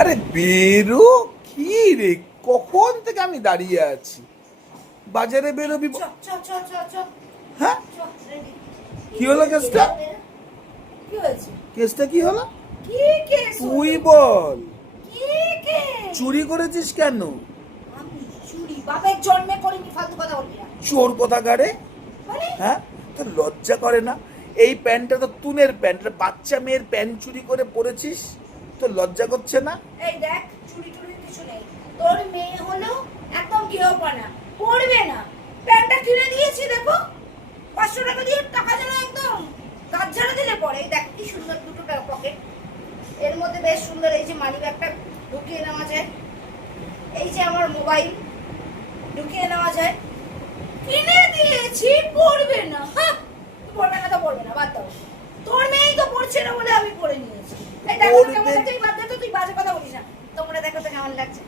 আরে বেরো, কি রে, কখন থেকে আমি দাঁড়িয়ে আছি। বাজারে বেরোবি? হ্যাঁ, কি হলো কেসটা? কি হয়েছে? কেসটা কি হলো? কি কেস? তুই বল, কি কেস? চুরি করেছিস কেন? আমি চুরি বাপের জন্মে করিনি, ফালতু কথা বলবি না। চোর কোথাকারে? মানে হ্যাঁ, তোর লজ্জা করে না? এই প্যান্টটা তো তুনের প্যান্ট, বাচ্চা মেয়ের প্যান্ট চুরি করে পরেছিস, তোর লজ্জা করছে না? এই দেখ, চুরি টুরির কিছু নেই। তোর মেয়ে হলো একদম গৃহপানা, পড়বে না। প্যান্টটা কিনে দিয়েছি, দেখো 500 টাকা দিয়ে, টাকা যেন একদম কাজ ঝাড়া দিলে পরে। এই দেখ কি সুন্দর দুটো পকেট, এর মধ্যে বেশ সুন্দর এই যে মানি ব্যাগটা ঢুকিয়ে নেওয়া যায়, এই যে আমার মোবাইল ঢুকিয়ে নেওয়া যায়। কিনে দিয়েছি, পড়বে না। হ্যাঁ, পড়বে না তো পড়বে না, বাদ দাও। তোর মেয়েই তো পড়ছে না বলে আমি পড়ে নিয়েছি। এই দেখো তো কেমন লাগছে, বাদ দে তো, তুই বাজে কথা বলিস না। তোমরা দেখো তো কেমন লাগছে,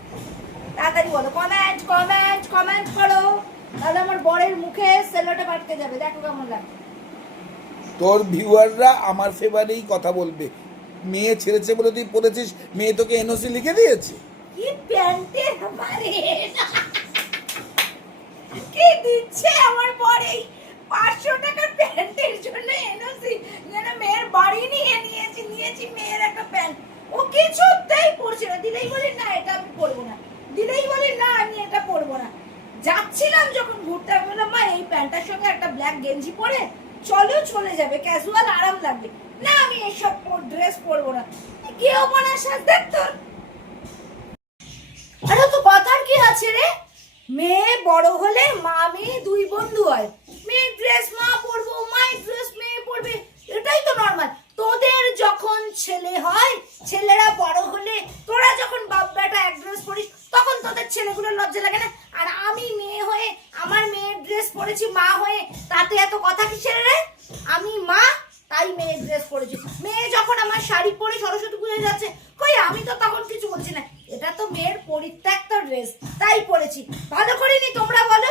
তাড়াতাড়ি বলো, কমেন্ট কমেন্ট কমেন্ট করো, তাহলে আমার বরের মুখে সেলোটা পাঠতে যাবে। দেখো কেমন লাগছে। তোর ভিউয়াররা আমার ফেভারেই কথা বলবে। মেয়ে ছেড়েছে বলে তুই পড়েছিস, মেয়ে তোকে এনওসি লিখে দিয়েছে? কি প্যান্টের আমারে কি দিচ্ছে আমার বরেই 500 টাকার প্যান্টের জন্য এনওসি, যেন মেয়ের বাড়ি নিয়েছি মেয়ের একটা প্যান্ট। ও কিছুতেই পরছে না, দিলেই বলি না এটা আমি পরবো না, দিলেই বলি না আমি এটা পরবো না। যাচ্ছিলাম যখন ঘুরতে, আমি বললাম মা এই প্যান্টটার সঙ্গে একটা ব্ল্যাক গেঞ্জি পরে চলো, চলে যাবে, ক্যাজুয়াল আরাম লাগবে। না আমি এইসব ড্রেস পরবো না। গৃহপানার সাথে তোর আরে তো কথার কি আছে রে? মেয়ে বড় হলে মা মেয়ে দুই বন্ধু হয়। মেয়ের ড্রেস মা পরবো, মায়ের ড্রেস মেয়ে পরবে, এটাই তো নর্মাল। তোদের যখন ছেলে হয়, ছেলেরা বড় হলে, তোরা যখন বাপ বেটা এক ড্রেস পরিস, তখন তোদের ছেলেগুলোর লজ্জা লাগে না? আর আমি মেয়ে হয়ে আমার মেয়ের ড্রেস পরেছি মা হয়ে, তাতে এত কথা কিসের রে? আমি মা, তাই মেয়ের ড্রেস পরেছি। মেয়ে যখন আমার শাড়ি পরে সরস্বতী পুজোয় যাচ্ছে, কই আমি তো তখন কিছু বলছি না, এটা তো মেয়ের পরিত্যক্ত ড্রেস, তাই পরেছি। ভালো করিনি, তোমরা বলো।